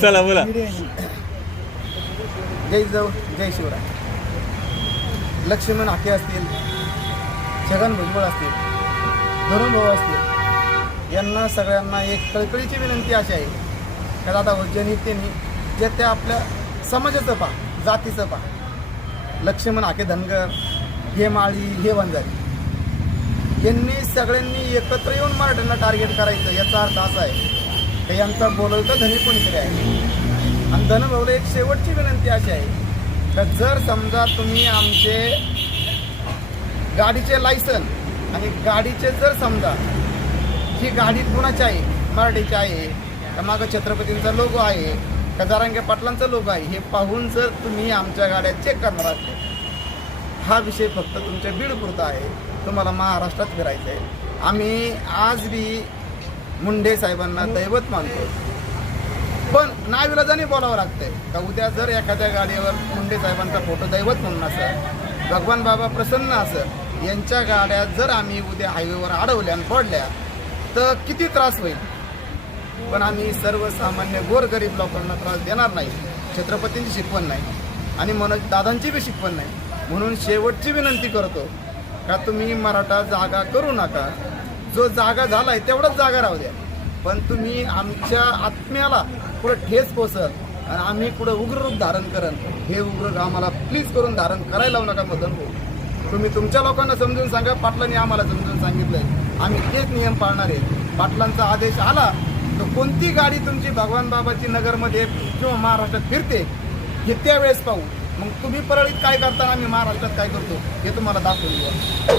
चला बोला. जय जव जय शिवराय. लक्ष्मण हाके असतील छगन भुजबळ असतील धरुण भाऊ असतील यांना सगळ्यांना एक कळकळीची विनंती अशी आहे का दादा जनतेने जे त्या आपल्या समाजाचं पहा जातीचं पहा. लक्ष्मण हाके धनगर हे माळी हे वंजारी. यांनी सगळ्यांनी एकत्र येऊन मराठ्यांना टार्गेट करायचं याचा अर्थ असा आहे की यांचा बोलवता धनी कोणीतरी आहे. आणि धनभाऊला एक शेवटची विनंती अशी आहे का जर समजा तुम्ही आमचे गाडीचे लायसन आणि गाडीचे जर समजा ही गाडी कुणाची आहे मराठीची आहे का मागं छत्रपतींचा लोगो आहे का जारांगे पाटलांचा लोगो आहे हे पाहून जर तुम्ही आमच्या गाड्या चेक करणार असते हा विषय फक्त तुमच्या बीडपुरता आहे. तुम्हाला महाराष्ट्रात फिरायचं आहे आम्ही आज बी मुंडे साहेबांना दैवत मानतो. पण नाविलाजाने बोलावं लागतंय का उद्या जर एखाद्या गाडीवर मुंडे साहेबांचा फोटो दैवत म्हणून असं भगवान बाबा प्रसन्न असं यांच्या गाड्या जर आम्ही उद्या हायवेवर अडवल्या आणि पडल्या तर किती त्रास होईल? पण आम्ही सर्वसामान्य गोरगरीब लोकांना त्रास देणार नाही छत्रपतींची शिकवण नाही आणि मनोज दादांची बी शिकवण नाही. म्हणून शेवटची विनंती करतो का तुम्ही मराठा जागा करू नका जो जागा झालाय तेवढाच जागा राहू द्या. पण तुम्ही आमच्या आत्म्याला पुढं ठेस पोचल आणि आम्ही पुढं उग्र रूप धारण करन हे उग्र आम्हाला प्लीज करून धारण करायला लावू नका मदन हो. तुम्ही तुमच्या लोकांना समजून सांगा पाटलांनी आम्हाला समजून सांगितलंय. आम्ही तेच नियम पाळणार आहे. पाटलांचा आदेश आला तर कोणती गाडी तुमची भगवान बाबाची नगरमध्ये किंवा महाराष्ट्रात फिरते हे त्यावेळेस पाहू. मग तुम्ही परळीत काय करता आम्ही महाराष्ट्रात काय करतो हे तुम्हाला दाखवून द्या.